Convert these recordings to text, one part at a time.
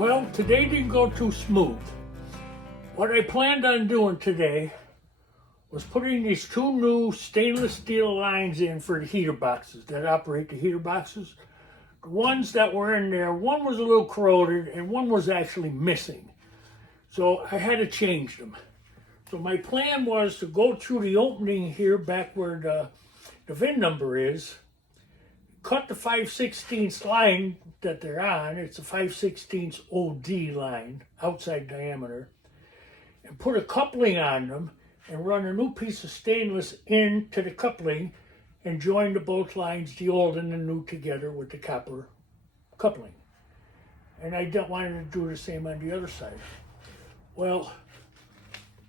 Well, today didn't go too smooth. What I planned on doing today was putting these two new stainless steel lines in for the heater boxes that operate the heater boxes. The ones that were in there, one was a little corroded and one was actually missing. So I had to change them. So my plan was to go through the opening here back where the VIN number is, cut the 5/16 line that they're on. It's a 5/16 OD line, outside diameter, and put a coupling on them and run a new piece of stainless into the coupling and join the both lines, the old and the new, together with the copper coupling. And I wanted to do the same on the other side. Well,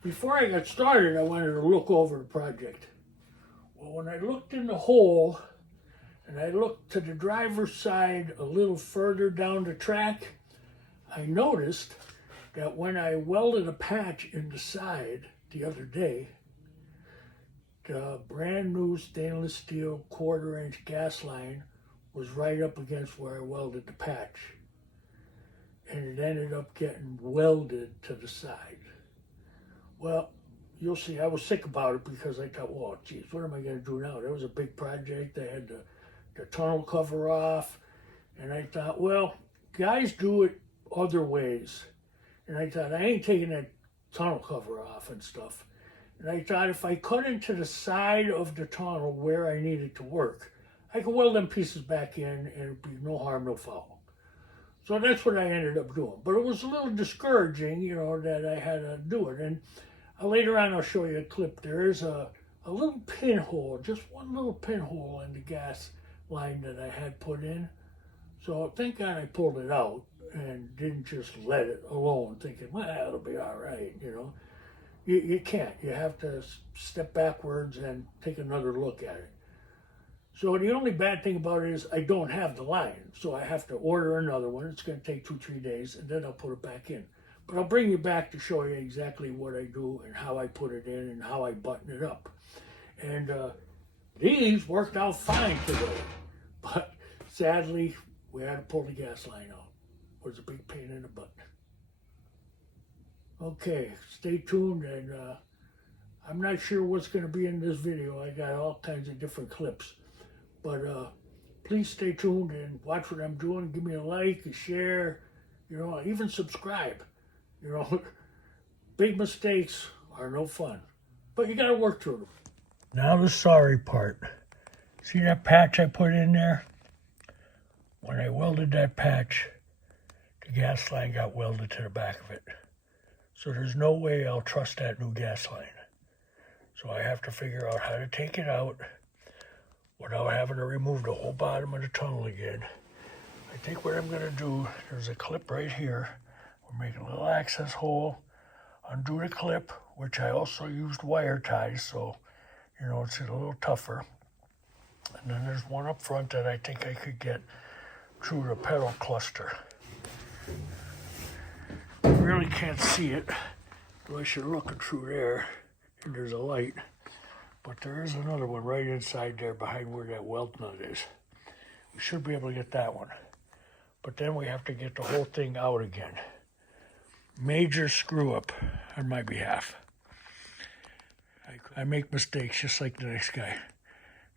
before I got started, I wanted to look over the project. Well, when I looked in the hole, and I looked to the driver's side a little further down the track, I noticed that when I welded a patch in the side the other day, the brand new stainless steel 1/4-inch gas line was right up against where I welded the patch. And it ended up getting welded to the side. Well, you'll see, I was sick about it because I thought, well, geez, what am I going to do now? That was a big project. I had the tunnel cover off, and I thought, well, guys do it other ways. And I thought, I ain't taking that tunnel cover off and stuff. And I thought if I cut into the side of the tunnel where I needed to work, I could weld them pieces back in and it'd be no harm, no foul. So that's what I ended up doing. But it was a little discouraging, you know, that I had to do it. And later on, I'll show you a clip. There is a little pinhole, just one little pinhole in the gas line that I had put in. So thank God I pulled it out and didn't just let it alone thinking, well, it'll be all right, you know. You can't. You have to step backwards and take another look at it. So the only bad thing about it is I don't have the line. So I have to order another one. It's going to take 2-3 days, and then I'll put it back in. But I'll bring you back to show you exactly what I do and how I put it in and how I button it up. And these worked out fine today. But sadly, we had to pull the gas line out. It was a big pain in the butt. Okay, stay tuned, and I'm not sure what's going to be in this video. I got all kinds of different clips. But please stay tuned and watch what I'm doing. Give me a like, a share, you know, even subscribe. You know, big mistakes are no fun. But you got to work through them. Now the sorry part. See that patch I put in there? When I welded that patch, the gas line got welded to the back of it. So there's no way I'll trust that new gas line. So I have to figure out how to take it out without having to remove the whole bottom of the tunnel again. I think what I'm going to do, there's a clip right here. We'll make a little access hole, undo the clip, which I also used wire ties, so, you know, it's a little tougher. And then there's one up front that I think I could get through the pedal cluster. You really can't see it unless you're looking through there, and there's a light. But there is another one right inside there behind where that weld nut is. We should be able to get that one. But then we have to get the whole thing out again. Major screw up on my behalf. I make mistakes just like the next guy.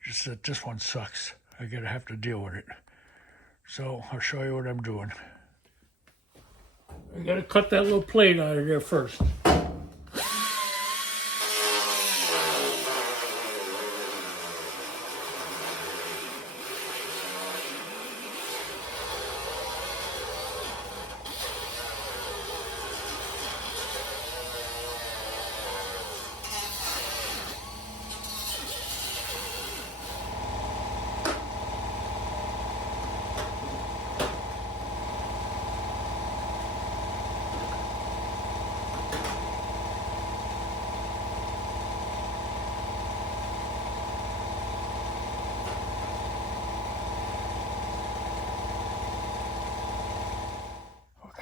Just that this one sucks. I gotta have to deal with it. So I'll show you what I'm doing. I gotta cut that little plate out of there first.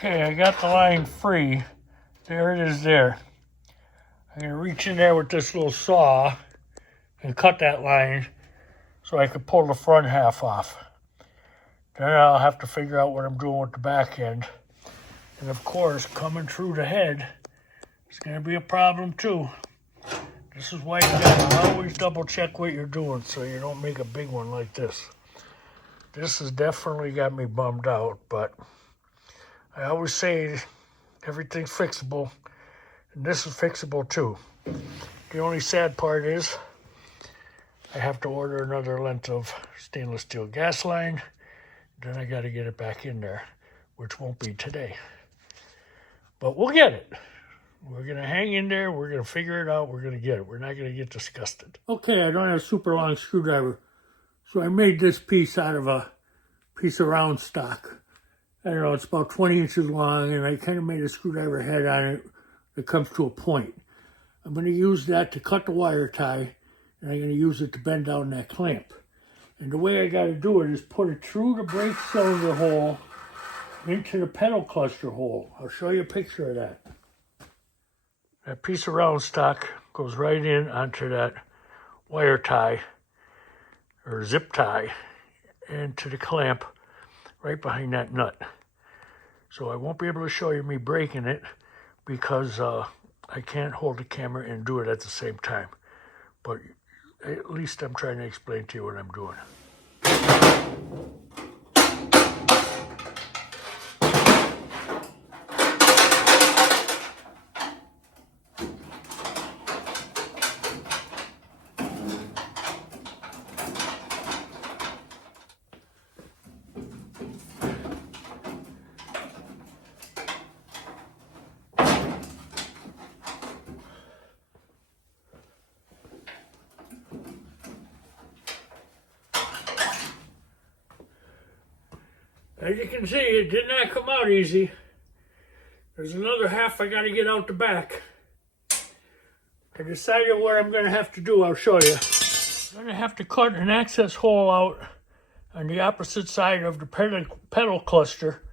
Okay, I got the line free. There it is there. I'm going to reach in there with this little saw and cut that line so I can pull the front half off. Then I'll have to figure out what I'm doing with the back end. And of course, coming through the head is going to be a problem too. This is why you got to always double check what you're doing so you don't make a big one like this. This has definitely got me bummed out, but I always say everything's fixable, and this is fixable too. The only sad part is I have to order another length of stainless steel gas line. Then I got to get it back in there, which won't be today. But we'll get it. We're going to hang in there. We're going to figure it out. We're going to get it. We're not going to get disgusted. Okay, I don't have a super long screwdriver. So I made this piece out of a piece of round stock. I don't know, it's about 20 inches long, and I kind of made a screwdriver head on it that comes to a point. I'm going to use that to cut the wire tie, and I'm going to use it to bend down that clamp. And the way I got to do it is put it through the brake cylinder hole into the pedal cluster hole. I'll show you a picture of that. That piece of round stock goes right in onto that wire tie or zip tie into the clamp right behind that nut. So I won't be able to show you me breaking it because I can't hold the camera and do it at the same time. But at least I'm trying to explain to you what I'm doing. As you can see, it did not come out easy. There's another half I got to get out the back. I decided what I'm going to have to do. I'll show you. I'm going to have to cut an access hole out on the opposite side of the pedal cluster.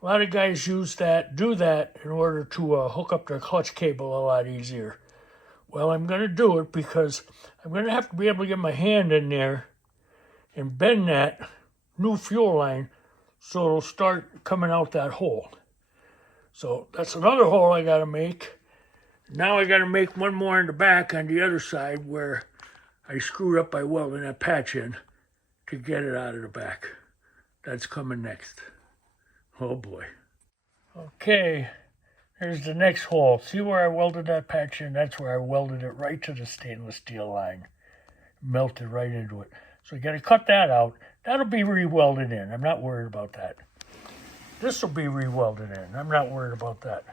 A lot of guys do that in order to hook up their clutch cable a lot easier. Well, I'm going to do it because I'm going to have to be able to get my hand in there and bend that new fuel line so it'll start coming out that hole. So that's another hole I got to make. Now I got to make one more in the back on the other side where I screwed up by welding that patch in to get it out of the back. That's coming next. Oh boy. Okay, here's the next hole. See where I welded that patch in? That's where I welded it right to the stainless steel line. Melted right into it. So you got to cut that out. That'll be re-welded in. I'm not worried about that. This will be re-welded in. I'm not worried about that.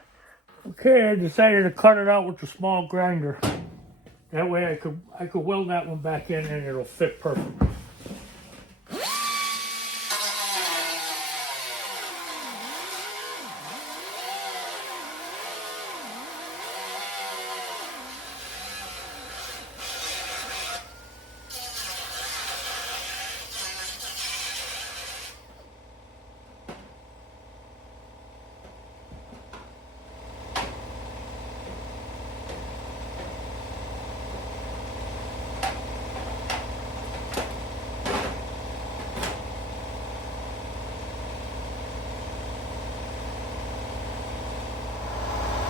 Okay, I decided to cut it out with the small grinder. That way I could weld that one back in and it'll fit perfect.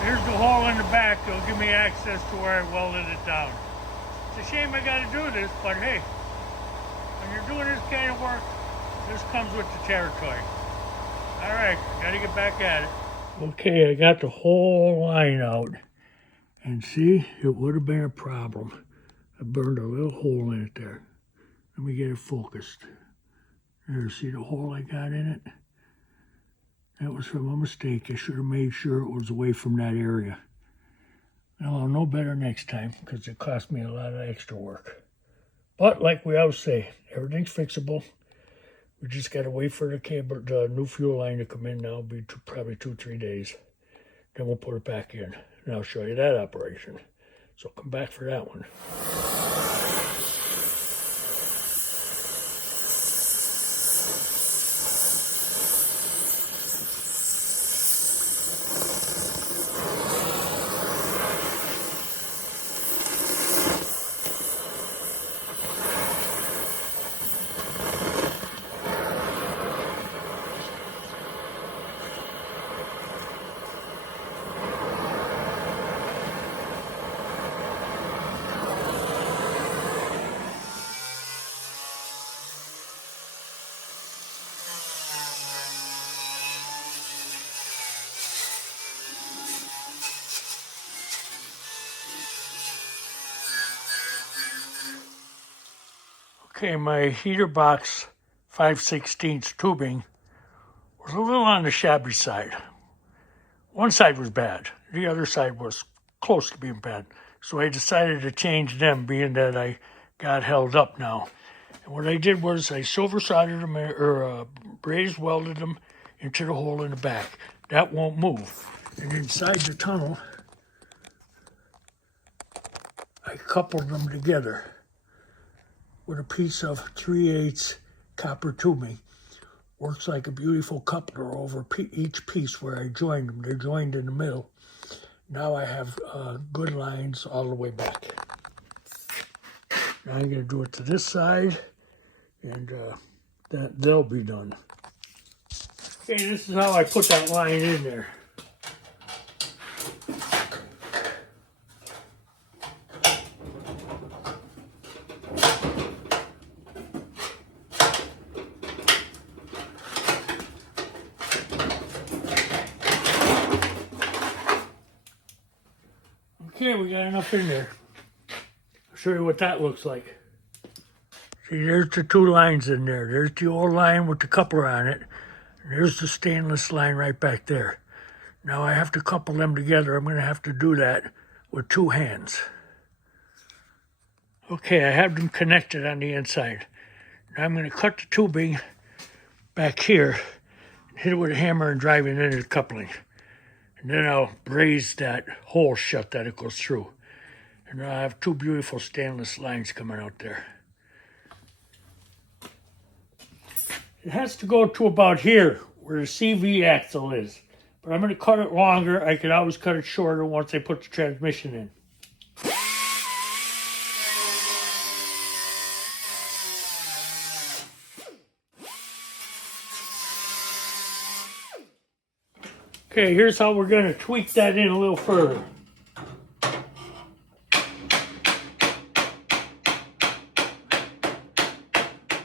Here's the hole in the back. It'll give me access to where I welded it down. It's a shame I got to do this, but hey, when you're doing this kind of work, this comes with the territory. All right, got to get back at it. Okay, I got the whole line out. And see, it would have been a problem. I burned a little hole in it there. Let me get it focused. There, see the hole I got in it? That was from a mistake. I should have made sure it was away from that area. Well, I'll know better next time because it cost me a lot of extra work. But like we always say, everything's fixable. We just got to wait for the new fuel line to come in now. It'll be probably 2-3 days. Then we'll put it back in. And I'll show you that operation. So come back for that one. Okay, my heater box 5/16 tubing was a little on the shabby side. One side was bad. The other side was close to being bad. So I decided to change them, being that I got held up now. And what I did was I silver soldered them, or braze welded them into the hole in the back. That won't move. And inside the tunnel, I coupled them together with a piece of 3/8 copper tubing. Works like a beautiful coupler over each piece where I joined them. They're joined in the middle. Now I have good lines all the way back. Now I'm going to do it to this side, and they'll be done. Okay, this is how I put that line in there. Okay, we got enough in there. I'll show you what that looks like. See, there's the two lines in there. There's the old line with the coupler on it. And there's the stainless line right back there. Now I have to couple them together. I'm going to have to do that with two hands. Okay, I have them connected on the inside. Now I'm going to cut the tubing back here, hit it with a hammer and drive it into the coupling. And then I'll braze that hole shut that it goes through. And I have two beautiful stainless lines coming out there. It has to go to about here, where the CV axle is. But I'm going to cut it longer. I could always cut it shorter once I put the transmission in. Okay, here's how we're going to tweak that in a little further.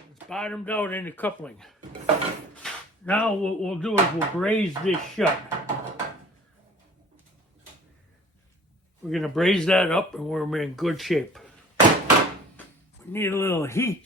It's bottomed out in the coupling. Now what we'll do is we'll braze this shut. We're going to braze that up and we're in good shape. We need a little heat.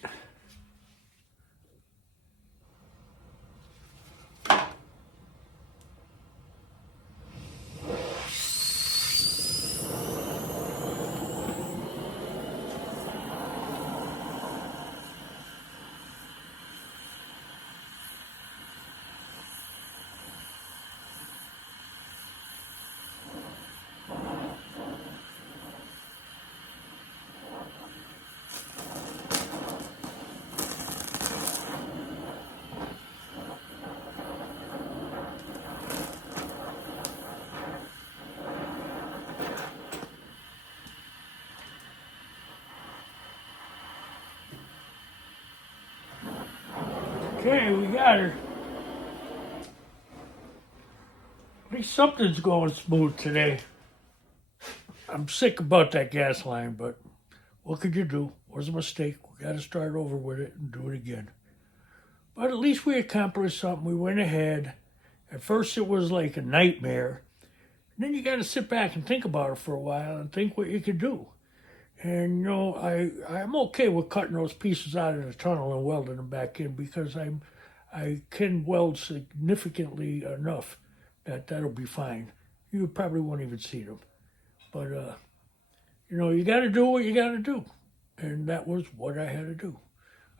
Okay, we got her. At least something's going smooth today. I'm sick about that gas line, but what could you do? It was a mistake. We got to start over with it and do it again. But at least we accomplished something. We went ahead. At first it was like a nightmare. And then you got to sit back and think about it for a while and think what you could do. And, you know, I'm okay with cutting those pieces out of the tunnel and welding them back in because I can weld significantly enough that that'll be fine. You probably won't even see them. But, you know, you got to do what you got to do. And that was what I had to do.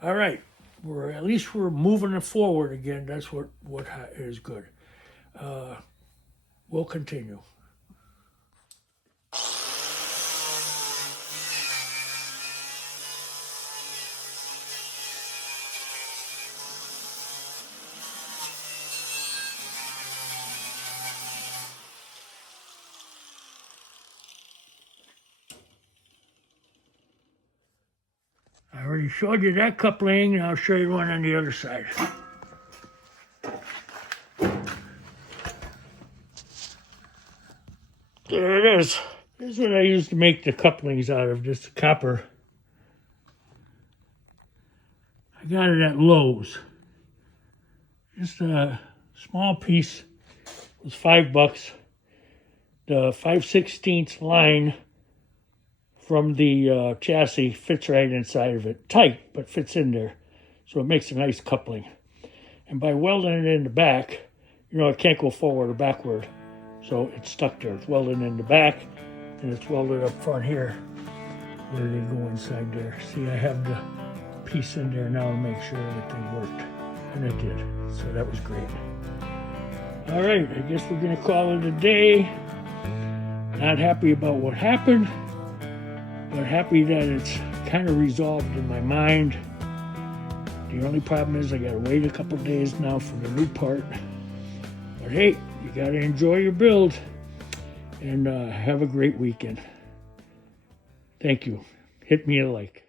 All right. At least we're moving it forward again. That's what is good. We'll continue. I already showed you that coupling, and I'll show you one on the other side. There it is. This is what I used to make the couplings out of, just copper. I got it at Lowe's. Just a small piece. It was $5. The 5/16 line from the chassis fits right inside of it. Tight, but fits in there. So it makes a nice coupling. And by welding it in the back, you know, it can't go forward or backward. So it's stuck there. It's welded in the back, and it's welded up front here where they go inside there. See, I have the piece in there now to make sure everything worked. And it did. So that was great. All right, I guess we're going to call it a day. Not happy about what happened, but happy that it's kind of resolved in my mind. The only problem is I got to wait a couple days now for the new part. But hey, you got to enjoy your build and have a great weekend. Thank you. Hit me a like.